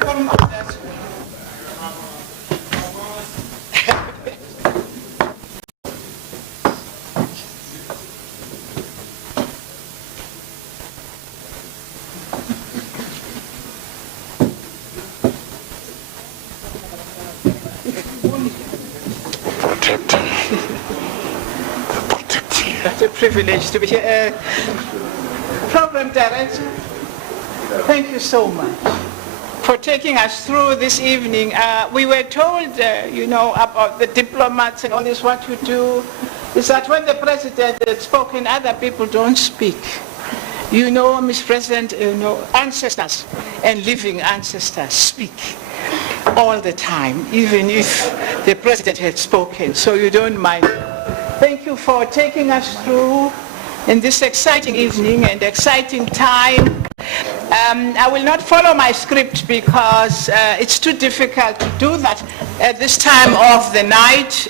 It's a privilege to be here. Program Director, thank you so much for taking us through this evening. We were told, about the diplomats and all this, what you do is that when the president had spoken, other people don't speak. You know, Mr. President, ancestors and living ancestors speak all the time, even if the president had spoken, so you don't mind. Thank you for taking us through in this exciting evening and exciting time. I will not follow my script because it's too difficult to do that at this time of the night.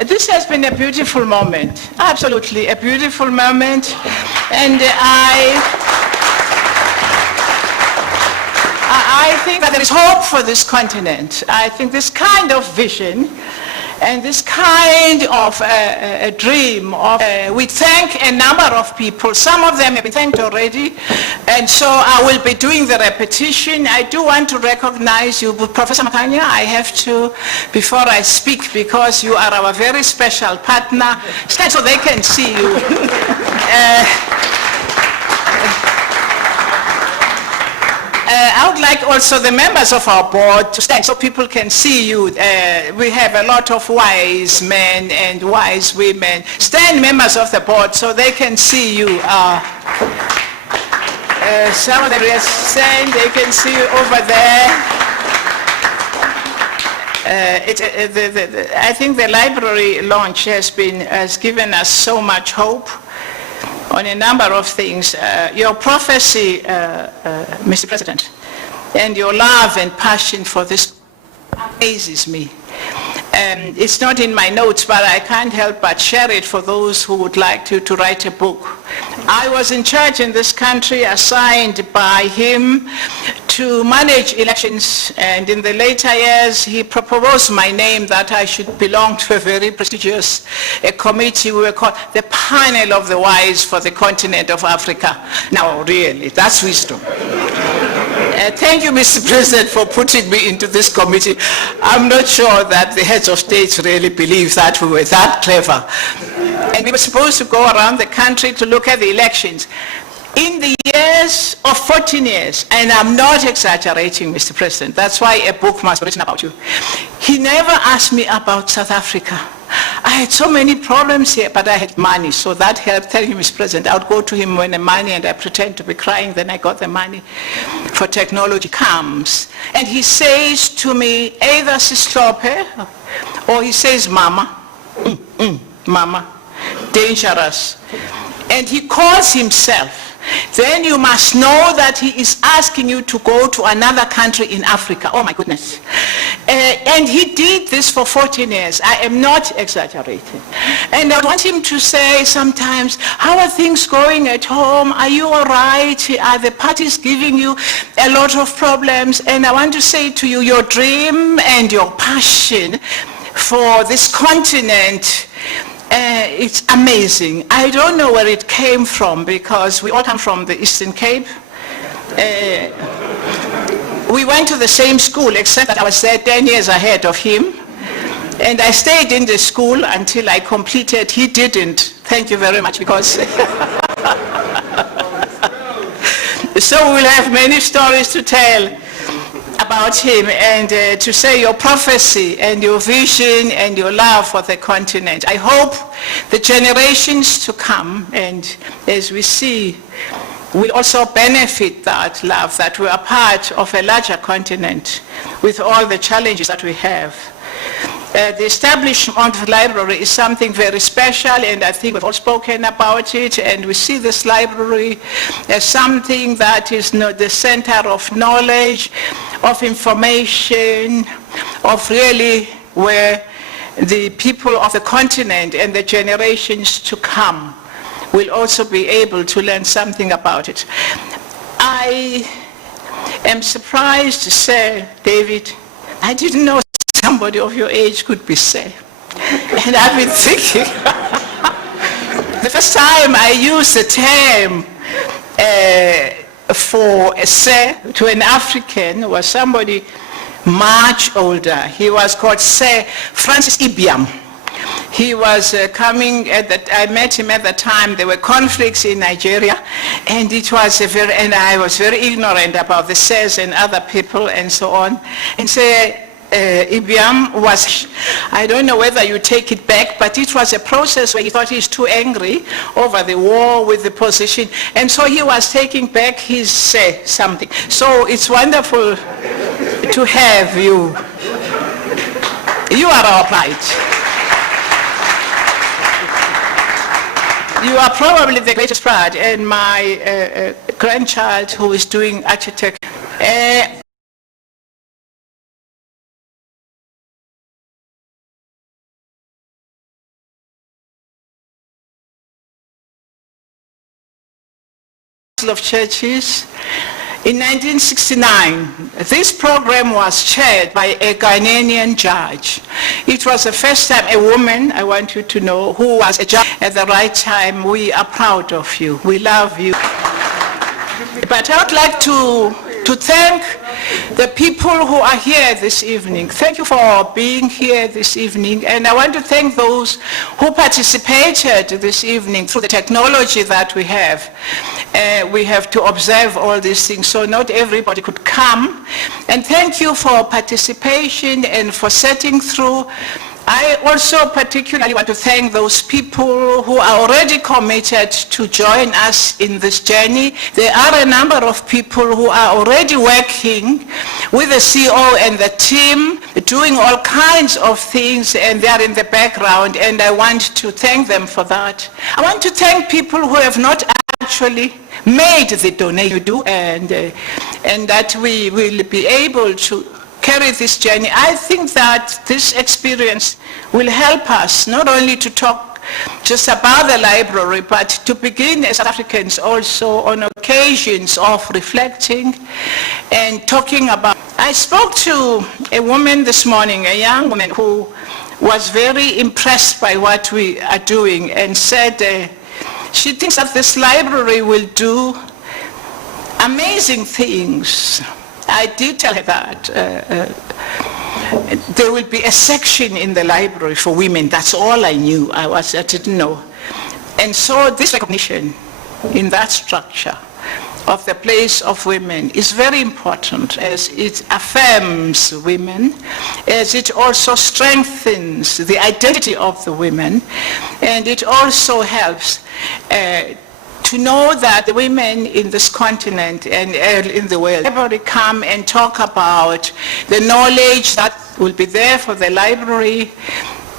This has been a beautiful moment, absolutely a beautiful moment, and I I think that there is hope for this continent. I think this kind of vision and this kind of a dream of, we thank a number of people. Some of them have been thanked already, and so I will be doing the repetition. I do want to recognize you, Professor Makanya. I have to, before I speak, because you are our very special partner. Stand so they can see you. I would like also the members of our board to stand so people can see you. We have a lot of wise men and wise women. Stand, members of the board, so they can see you. Some of them stand, they can see you over there. I think the library launch has given us so much hope on a number of things. Your prophecy, Mr. President, and your love and passion for this amazes me. It's not in my notes, but I can't help but share it for those who would like to write a book. I was in charge in this country, assigned by him to manage elections, and in the later years he proposed my name that I should belong to a very prestigious committee. We were called the Panel of the Wise for the continent of Africa. Now really, that's wisdom. Thank you, Mr. President, for putting me into this committee. I'm not sure that the heads of states really believe that we were that clever. And we were supposed to go around the country to look at the elections. In the years of 14 years, and I'm not exaggerating, Mr. President, that's why a book must be written about you. He never asked me about South Africa. I had so many problems here, but I had money, so that helped. Tell him, Mr. President, I would go to him when the money, and I pretend to be crying, then I got the money for technology comes. And he says to me, either Sislope, or he says, Mama, Mama, dangerous. And he calls himself. Then you must know that he is asking you to go to another country in Africa. Oh my goodness. And he did this for 14 years. I am not exaggerating. And I want him to say sometimes, how are things going at home? Are you all right? Are the parties giving you a lot of problems? And I want to say to you, your dream and your passion for this continent, it's amazing. I don't know where it came from, because we all come from the Eastern Cape. We went to the same school, except that I was there 10 years ahead of him. And I stayed in the school until I completed. He didn't. Thank you very much, because so we'll have many stories to tell about him, and to say your prophecy and your vision and your love for the continent. I hope the generations to come, and as we see, will also benefit that love, that we are part of a larger continent with all the challenges that we have. The establishment of the library is something very special, and I think we've all spoken about it, and we see this library as something that is the center of knowledge, of information, of really where the people of the continent and the generations to come will also be able to learn something about it. I am surprised to say, David, I didn't know somebody of your age could be Sir. And I've been thinking, the first time I used the term for a Sir to an African was somebody much older. He was called Sir Francis Ibiam. He was coming I met him at the time. There were conflicts in Nigeria, and it was and I was very ignorant about the Sirs and other people and so on. And so Ibiam was, I don't know whether you take it back, but it was a process where he thought he's too angry over the war with the position, and so he was taking back his something. So it's wonderful to have you. You are our pride. You are probably the greatest pride, and my grandchild who is doing architecture. Of churches, In 1969, this program was chaired by a Ghanaian judge. It was the first time a woman, I want you to know, who was a judge at the right time. We are proud of you. We love you. But I would like to thank the people who are here this evening. Thank you for being here this evening. And I want to thank those who participated this evening through the technology that we have. We have to observe all these things, so not everybody could come. And thank you for participation and for setting through. I also particularly want to thank those people who are already committed to join us in this journey. There are a number of people who are already working with the CEO and the team, doing all kinds of things, and they are in the background, and I want to thank them for that. I want to thank people who have not actually made the donation you do, and that we will be able to carry this journey. I think that this experience will help us not only to talk just about the library, but to begin as South Africans also on occasions of reflecting and talking about. I spoke to a woman this morning, a young woman who was very impressed by what we are doing and said she thinks that this library will do amazing things. I did tell her that there will be a section in the library for women. That's all I knew. I didn't know. And so this recognition in that structure of the place of women is very important, as it affirms women, as it also strengthens the identity of the women, and it also helps to know that the women in this continent and in the world everybody come and talk about the knowledge that will be there for the library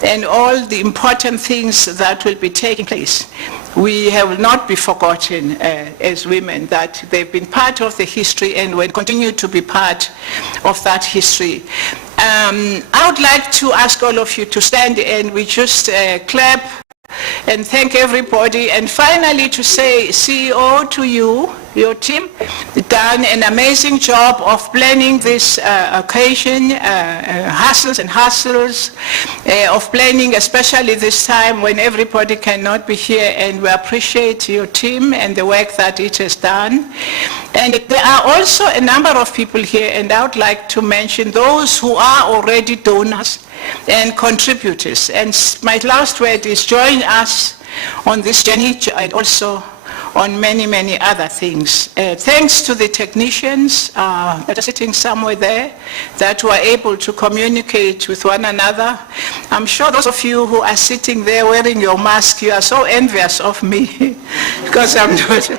and all the important things that will be taking place. We have not be forgotten as women, that they've been part of the history and will continue to be part of that history. I would like to ask all of you to stand and we just clap and thank everybody, and finally to say CEO to you, your team, done an amazing job of planning this occasion, hustles and hustles, of planning especially this time when everybody cannot be here, and we appreciate your team and the work that it has done. And there are also a number of people here, and I would like to mention those who are already donors and contributors. And my last word is join us on this journey and also on many, many other things. Thanks to the technicians that are sitting somewhere there that were able to communicate with one another. I'm sure those of you who are sitting there wearing your mask, you are so envious of me because I'm not.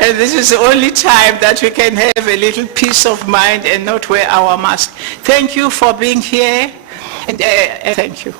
And this is the only time that we can have a little peace of mind and not wear our mask. Thank you for being here. And thank you.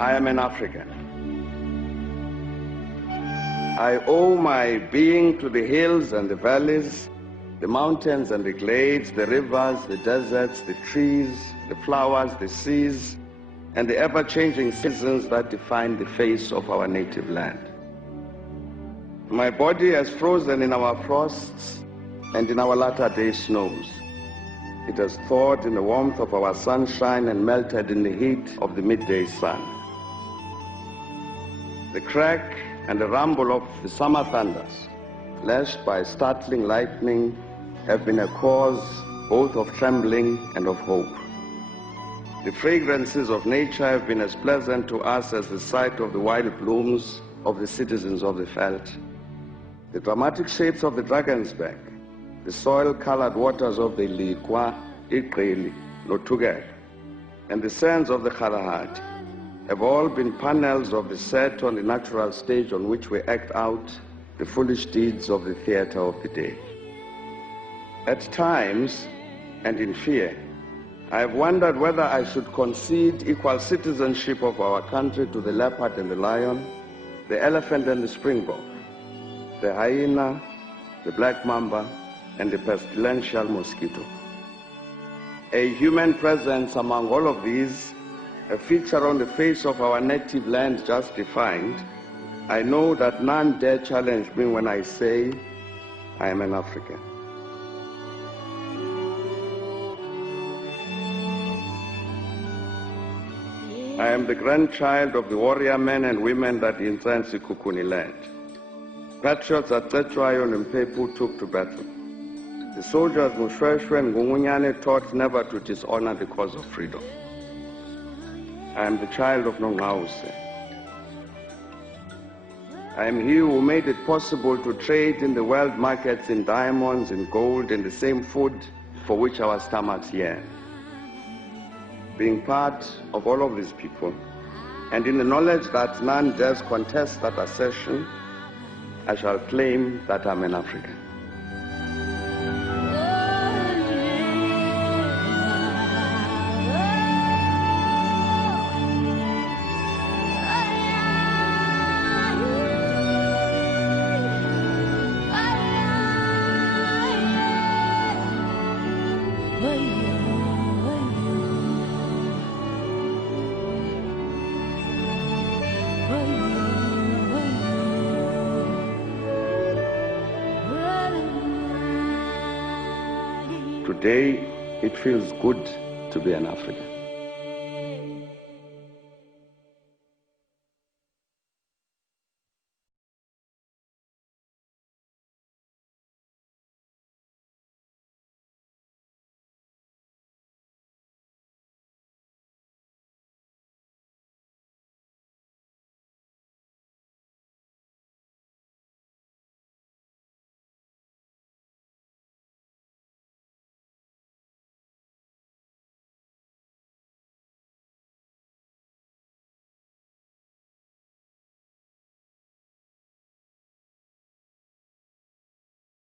I am an African. I owe my being to the hills and the valleys, the mountains and the glades, the rivers, the deserts, the trees, the flowers, the seas, and the ever-changing seasons that define the face of our native land. My body has frozen in our frosts and in our latter-day snows. It has thawed in the warmth of our sunshine and melted in the heat of the midday sun. The crack and the rumble of the summer thunders, lashed by startling lightning, have been a cause both of trembling and of hope. The fragrances of nature have been as pleasant to us as the sight of the wild blooms of the citizens of the veld. The dramatic shapes of the Drakensberg, the soil-colored waters of the Likwa, Iqeli, Notugel, and the sands of the Kalahari have all been panels of the set on the natural stage on which we act out the foolish deeds of the theater of the day. At times, and in fear, I have wondered whether I should concede equal citizenship of our country to the leopard and the lion, the elephant and the springbok, the hyena, the black mamba, and the pestilential mosquito. A human presence among all of these, a feature on the face of our native land just defined, I know that none dare challenge me when I say I am an African. I am the grandchild of the warrior men and women that incense Kukuni land. Patriots that Tetwayo and Mpepu took to battle. The soldiers Mushweshwe and Ngumunyane taught never to dishonor the cause of freedom. I am the child of Nongause. I am he who made it possible to trade in the world markets in diamonds and gold and the same food for which our stomachs yearn. Being part of all of these people, and in the knowledge that none dares contest that assertion, I shall claim that I'm an African. Today, it feels good to be an African.